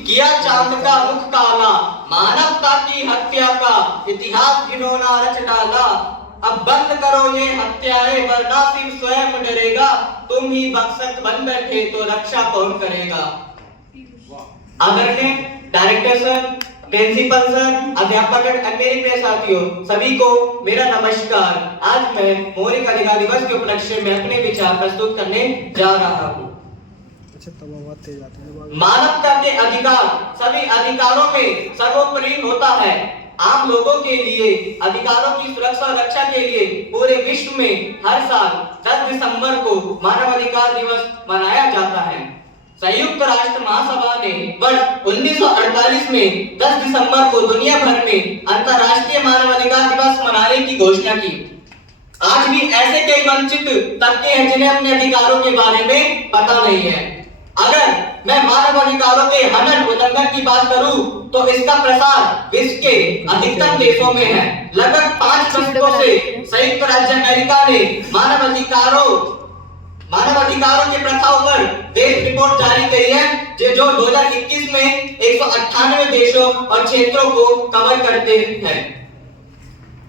किया चांद का मुख काला, मानवता की हत्या का इतिहास जिन्होंने रच डाला। अब बंद करो ये हत्याएं वरना सिर्फ स्वयं डरेगा। तुम ही भक्षक बन बैठे तो रक्षा कौन करेगा। आदरणीय डायरेक्टर सर, प्रिंसिपल सर, अध्यापक और मेरे प्रिय साथियों, सभी को मेरा नमस्कार। आज मैं मौलिक अधिकार दिवस के उपलक्ष्य में अपने विचार प्रस्तुत करने जा रहा हूँ। मानवता के अधिकार सभी अधिकारों में सर्वोपरि होता है। आप लोगों के लिए अधिकारों की सुरक्षा और रक्षा के लिए पूरे विश्व में हर साल 10 दिसंबर को मानव अधिकार दिवस मनाया जाता है। संयुक्त राष्ट्र महासभा ने वर्ष 1948 में 10 दिसंबर को दुनिया भर में अंतर्राष्ट्रीय मानवाधिकार दिवस मनाने की घोषणा की। आज भी ऐसे कई वंचित तबके हैं जिन्हें अपने अधिकारों के बारे में पता नहीं है। अगर मैं मानव अधिकारों के हनन उल्लंघन की बात करूं तो इसका प्रसार विश्व के अधिकतम देशों में है। लगभग 5 दशकों से संयुक्त राज्य अमेरिका ने मानव अधिकारों के प्रथाओं पर देश रिपोर्ट जारी की है जो 2021 में 198 देशों और क्षेत्रों को कवर करते हैं,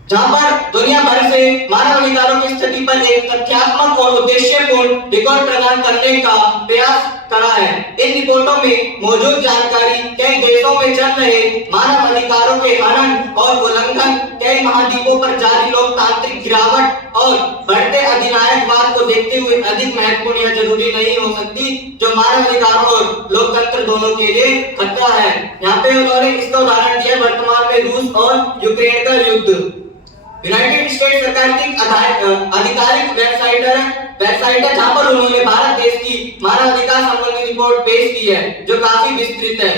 जहां पर दुनिया भर से मानव अधिकारों की स्थिति पर एक तथ्यात्मक और उद्देश्यपूर्ण रिकॉर्ड प्रदान करने का प्रयास करा है। इन रिपोर्टों में मौजूद जानकारी कई देशों में चल रहे मानव अधिकारों के हनन और उल्लंघन, कई महाद्वीपों पर जारी लोकतांत्रिक गिरावट और बढ़ते अधिनायकवाद को देखते हुए अधिक महत्वपूर्ण या जरूरी नहीं हो सकती, जो मानव अधिकारों और लोकतंत्र दोनों के लिए खतरा है। यहाँ पे उन्होंने इसका उदाहरण दिया वर्तमान में रूस और यूक्रेन का युद्ध। यूनाइटेड स्टेट्स सरकार की आधिकारिक वेबसाइट है जहां पर उन्होंने भारत देश की मानव अधिकार संबंधी रिपोर्ट पेश की है, जो काफी विस्तृत है,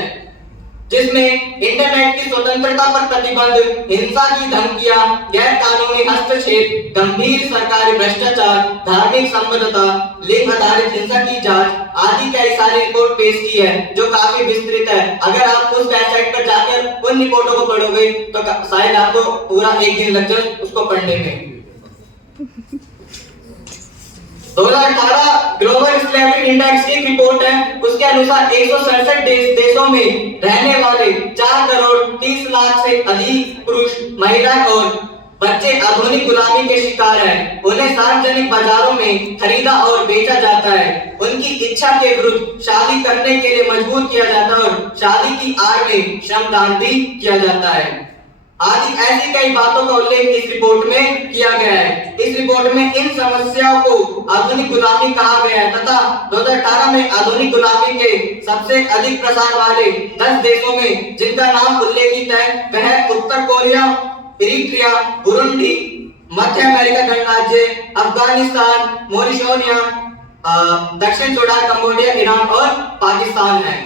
जिसमें इंटरनेट की स्वतंत्रता पर प्रतिबंध, हिंसा की धमकियां, गैर कानूनी हस्तक्षेप, गंभीर सरकारी भ्रष्टाचार, धार्मिक संबद्धता, लिंग आधारित हिंसा की जांच आदि कई सारी रिपोर्ट पेश की है, जो काफी विस्तृत है। अगर आप उस वेबसाइट पर जाकर उन रिपोर्टों को पढ़ोगे तो शायद आपको पूरा एक दिन लग जाए उसको पढ़ने में। 2018 ग्लोबल स्लेवरी इंडेक्स की रिपोर्ट है, उसके अनुसार 167 देशों में रहने वाले 4 करोड़ 30 लाख से अधिक पुरुष, महिलाएं और बच्चे आधुनिक गुलामी के शिकार हैं। उन्हें सार्वजनिक बाजारों में खरीदा और बेचा जाता है, उनकी इच्छा के विरुद्ध शादी करने के लिए मजबूर किया जाता है और शादी की आड़ में श्रमदान भी किया जाता है। आदि ऐसी कई बातों का उल्लेख इस रिपोर्ट में किया गया है। इस रिपोर्ट में इन समस्याओं को आधुनिक गुलामी कहा गया है तथा 2018 में आधुनिक गुलामी के सबसे अधिक प्रसार वाले 10 देशों में जिनका नाम उल्लेखित है वह उत्तर कोरिया, इरिट्रिया, बुरुंडी, मध्य अमेरिका गणराज्य, अफगानिस्तान, मॉरिशनिया, दक्षिण सूडान, कंबोडिया, ईरान और पाकिस्तान है।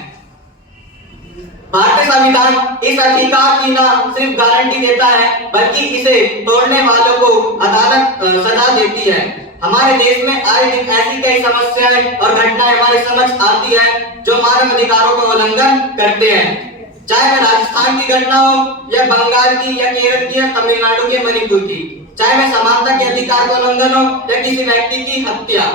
भारतीय संविधान इस अधिकार की न सिर्फ गारंटी देता है बल्कि इसे तोड़ने वालों को अदालत सजा देती है। हमारे देश में आए दिन ऐसी कई समस्याएं और घटनाएं हमारे समक्ष आती है जो मानव अधिकारों का उल्लंघन करते हैं, चाहे वह राजस्थान की घटना हो या बंगाल की या केरल की या तमिलनाडु के मणिपुर की, चाहे वह समानता के अधिकार का उल्लंघन हो या किसी व्यक्ति की हत्या।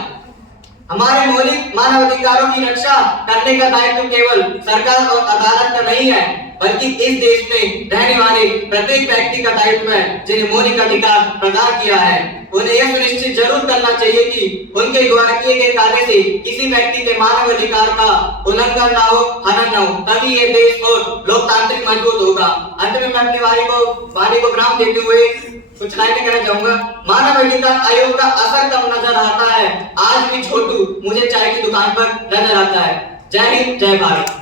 हमारे मौलिक मानव अधिकारों की रक्षा करने का दायित्व केवल सरकार और अदालत का नहीं है बल्कि इस देश में रहने वाले प्रत्येक व्यक्ति का दायित्व है जिन्हें मौलिक अधिकार प्रदान किया है। उन्हें यह सुनिश्चित जरूर करना चाहिए कि उनके द्वारा किए गए कार्य से किसी व्यक्ति के मानव अधिकार का उल्लंघन ना हो, हनन ना हो, तभी ये देश और लोकतांत्रिक मजबूत होगा। अंत में मैं अपनी वाणी को विराम देते हुए कुछ लाइनें कहना चाहूंगा। मानव अधिकार आयोग का असर कम नजर आता है, आज भी छोटू मुझे चाय की दुकान पर नजर आता है। जय हिंद, जय भारत।